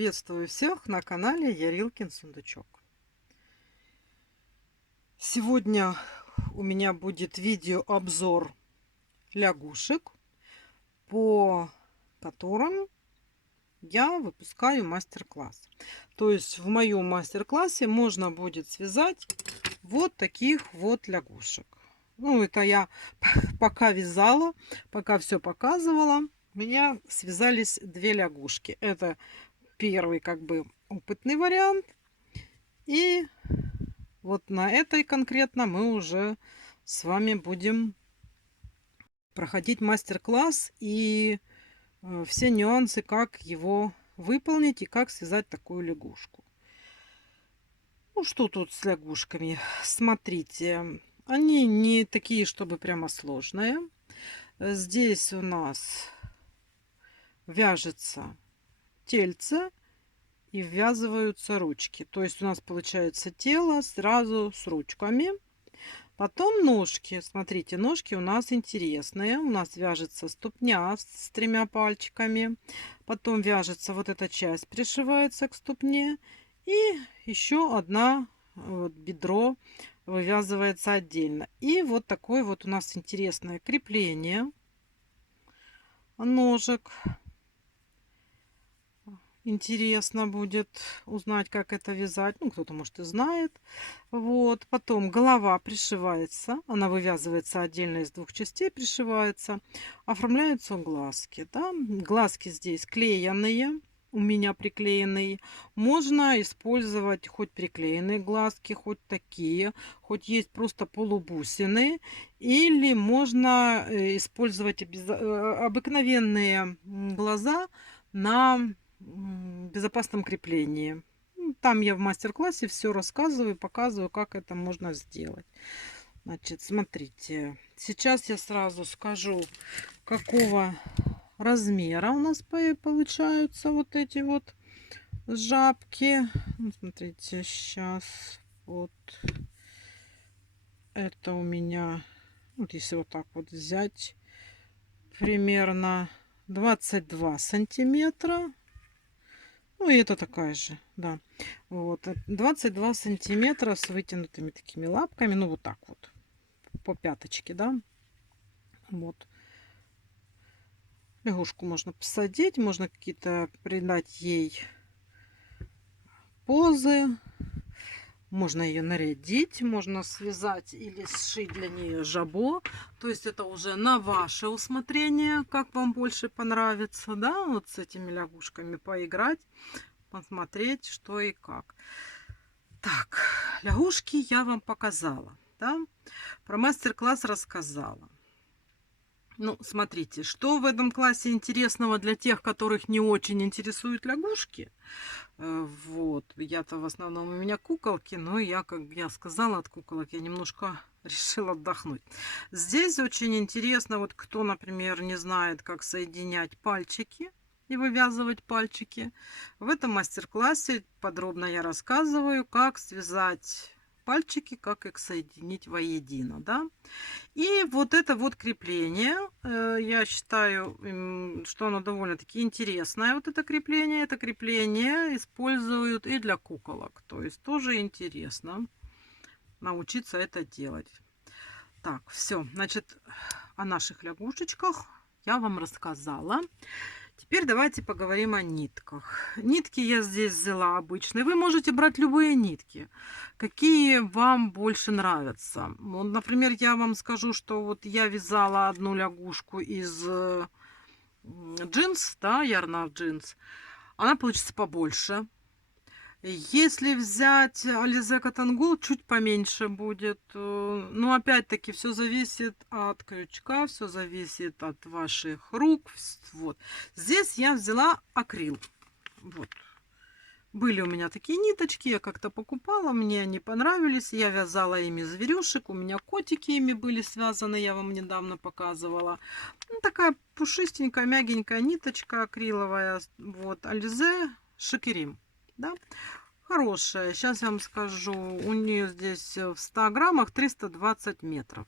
Приветствую всех на канале Ярилкин Сундучок. Сегодня у меня будет видеообзор лягушек, по которым я выпускаю мастер-класс. То есть в моем мастер-классе можно будет связать вот таких вот лягушек. Ну, это я пока вязала, пока все показывала. У меня связались две лягушки. Это первый как бы опытный вариант. И вот на этой конкретно мы уже с вами будем проходить мастер-класс и все нюансы, как его выполнить и как связать такую лягушку. Ну, что тут с лягушками? Смотрите, они не такие, чтобы прямо сложные. Здесь у нас вяжется тельце и ввязываются ручки. То есть у нас получается тело сразу с ручками. Потом ножки. Смотрите, ножки у нас интересные. У нас вяжется ступня с тремя пальчиками. Потом вяжется вот эта часть, пришивается к ступне. И еще одна вот, бедро вывязывается отдельно. И вот такое вот у нас интересное крепление ножек. Интересно будет узнать, как это вязать. Ну, кто-то, может, и знает. Вот. Потом голова пришивается. Она вывязывается отдельно из двух частей, пришивается. Оформляются глазки. Да? Глазки здесь клееные. У меня приклеенные. Можно использовать хоть приклеенные глазки, хоть такие. Хоть есть просто полубусины. Или можно использовать обыкновенные глаза на безопасном креплении. Там я в мастер-классе все рассказываю, показываю, как это можно сделать. Значит, смотрите. Сейчас я сразу скажу, какого размера у нас получаются вот эти вот жабки. Смотрите, сейчас вот это у меня, вот если вот так вот взять, примерно 22 сантиметра. Ну, и это такая же, да. Вот. 22 сантиметра с вытянутыми такими лапками. Ну, вот так вот. По пяточке, да. Вот. Лягушку можно посадить. Можно какие-то придать ей позы. Можно ее нарядить. Можно связать или сшить для нее жабо. То есть это уже на ваше усмотрение. Как вам больше понравится, да. Вот с этими лягушками поиграть. Посмотреть, что и как. Так, лягушки я вам показала, да? Про мастер-класс рассказала. Ну, смотрите, что в этом классе интересного для тех, которых не очень интересуют лягушки. Вот, я-то в основном у меня куколки, но я, как я сказала, от куколок я немножко решила отдохнуть. Здесь очень интересно, вот кто, например, не знает, как соединять пальчики и вывязывать пальчики. В этом мастер-классе подробно я рассказываю, как связать пальчики, как их соединить воедино, да. И вот это вот крепление, я считаю, что оно довольно-таки интересное, вот это крепление. Это крепление используют и для куколок, то есть тоже интересно научиться это делать. Так, все, значит, о наших лягушечках я вам рассказала. Теперь давайте поговорим о нитках. Нитки я здесь взяла обычные. Вы можете брать любые нитки, какие вам больше нравятся. Вот, например, я вам скажу, что вот я вязала одну лягушку из джинс, да, ярнар джинс. Она получится побольше. Если взять Alize Cotton Gold, чуть поменьше будет. Но опять-таки все зависит от крючка, все зависит от ваших рук. Вот. Здесь я взяла акрил. Вот. Были у меня такие ниточки, я как-то покупала, мне они понравились. Я вязала ими зверюшек, у меня котики ими были связаны, я вам недавно показывала. Ну, такая пушистенькая, мягенькая ниточка акриловая. Вот, Alize Шакерим. Да? Хорошая. Сейчас я вам скажу. У нее здесь в 100 граммах 320 метров.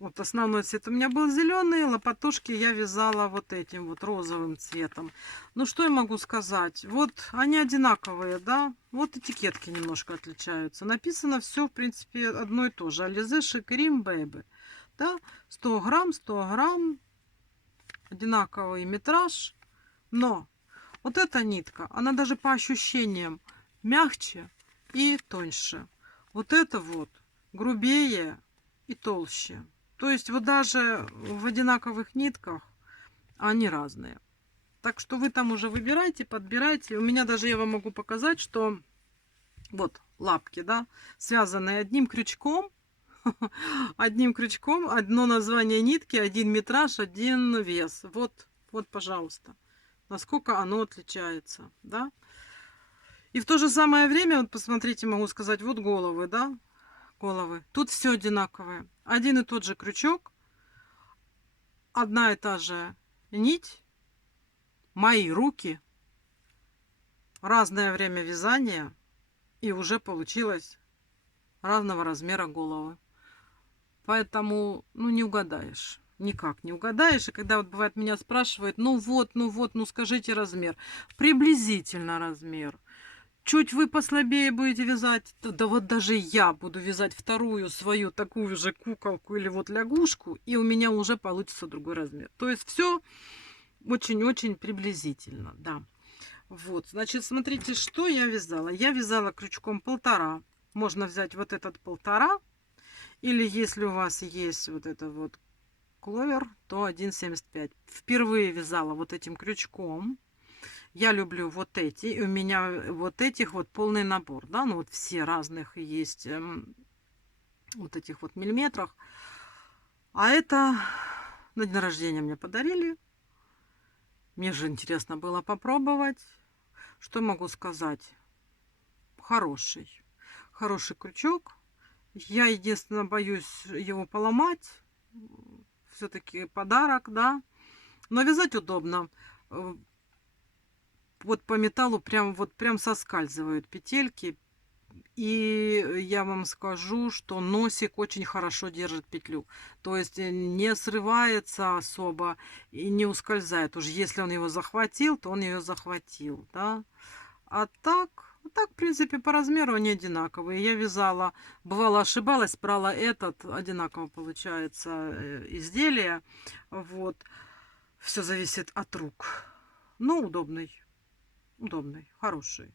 Вот основной цвет у меня был зеленый, лопатушки я вязала вот этим вот розовым цветом. Ну что я могу сказать? Вот они одинаковые, да? Вот этикетки немножко отличаются. Написано все, в принципе, одно и то же. Alize Shikarim Baby. Да? 100 грамм, 100 грамм. Одинаковый метраж. Но вот эта нитка, она даже по ощущениям мягче и тоньше. Вот это вот грубее и толще. То есть вот даже в одинаковых нитках они разные. Так что вы там уже выбирайте, подбирайте. У меня даже я вам могу показать, что вот лапки, да, связанные одним крючком. Одним крючком, одно название нитки, один метраж, один вес. Вот, вот, пожалуйста, насколько оно отличается, да. И в то же самое время, вот посмотрите, могу сказать, вот головы, да, головы. Тут все одинаковое. Один и тот же крючок, одна и та же нить, мои руки, разное время вязания, и уже получилось разного размера головы. Поэтому, ну, не угадаешь. Никак не угадаешь. И когда вот бывает меня спрашивают, ну вот, ну скажите размер. Приблизительно размер. Чуть вы послабее будете вязать, да вот даже я буду вязать вторую свою такую же куколку или вот лягушку, и у меня уже получится другой размер. То есть все очень-очень приблизительно, да. Вот, значит, смотрите, что я вязала. Я вязала крючком 1,5. Можно взять вот этот 1,5. Или если у вас есть вот это вот кловер, то 1,75. Впервые вязала вот этим крючком. Я люблю вот эти. И у меня вот этих вот полный набор. Да? Ну вот все разных есть вот этих вот миллиметрах. А это на день рождения мне подарили. Мне же интересно было попробовать. Что могу сказать? Хороший. Хороший крючок. Я единственное боюсь его поломать. Все-таки подарок, да. Но вязать удобно. Вот по металлу прям соскальзывают петельки. И я вам скажу, что носик очень хорошо держит петлю. То есть не срывается особо и не ускользает. Уж если он его захватил, то он ее захватил, да. А так, в принципе, по размеру они одинаковые. Я вязала, бывало ошибалась, брала этот, одинаково получается изделие. Вот. Все зависит от рук. Ну, удобный, хороший.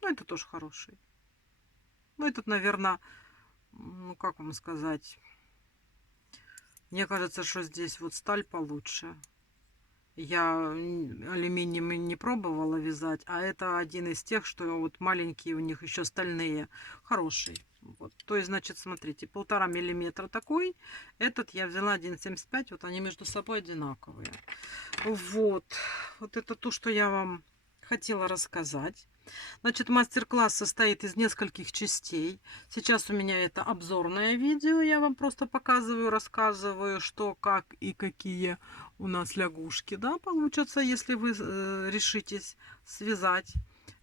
Ну, это тоже хороший. Ну, этот, наверное, ну, как вам сказать, мне кажется, что здесь вот сталь получше. Я алюминием не пробовала вязать, а это один из тех, что вот маленькие у них еще стальные. Хороший. Вот. То есть, значит, смотрите, 1,5 миллиметра такой. Этот я взяла 1,75. Вот они между собой одинаковые. Вот. Вот это то, что я вам хотела рассказать. Значит, мастер-класс состоит из нескольких частей. Сейчас у меня это обзорное видео. Я вам просто показываю, рассказываю, что, как и какие у нас лягушки, да, получатся, если вы решитесь связать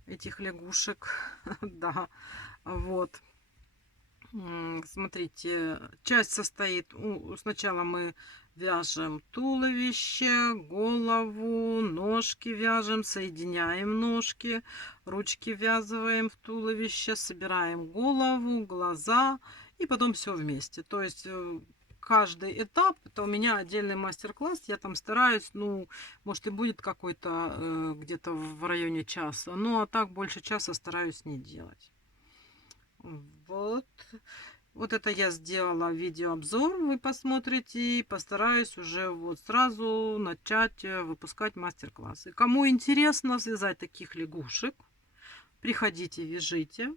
этих лягушек. Да, вот. Смотрите, часть состоит, сначала мы вяжем туловище, голову, ножки вяжем, соединяем ножки, ручки ввязываем в туловище, собираем голову, глаза и потом все вместе. То есть каждый этап, это у меня отдельный мастер-класс, я там стараюсь, ну, может и будет какой-то где-то в районе часа, ну а так больше часа стараюсь не делать. Вот. Вот это я сделала видеообзор, вы посмотрите, и постараюсь уже вот сразу начать выпускать мастер-классы. Кому интересно связать таких лягушек, приходите, вяжите.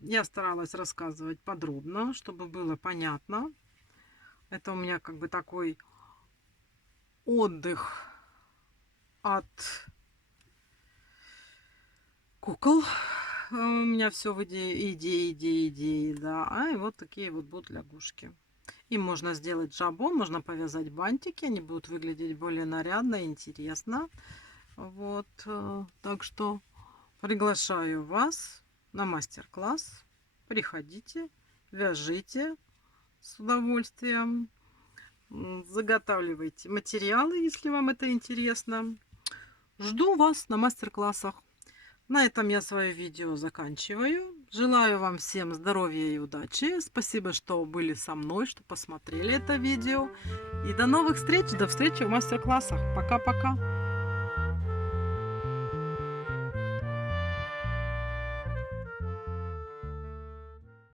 Я старалась рассказывать подробно, чтобы было понятно. Это у меня как бы такой отдых от кукол. У меня все в идеи, да. И вот такие вот будут лягушки. Им можно сделать жабо, можно повязать бантики. Они будут выглядеть более нарядно и интересно. Вот. Так что приглашаю вас на мастер-класс. Приходите, вяжите, с удовольствием. Заготавливайте материалы, если вам это интересно. Жду вас на мастер-классах. На этом я свое видео заканчиваю. Желаю вам всем здоровья и удачи. Спасибо, что были со мной, что посмотрели это видео. И до новых встреч, до встречи в мастер-классах. Пока-пока.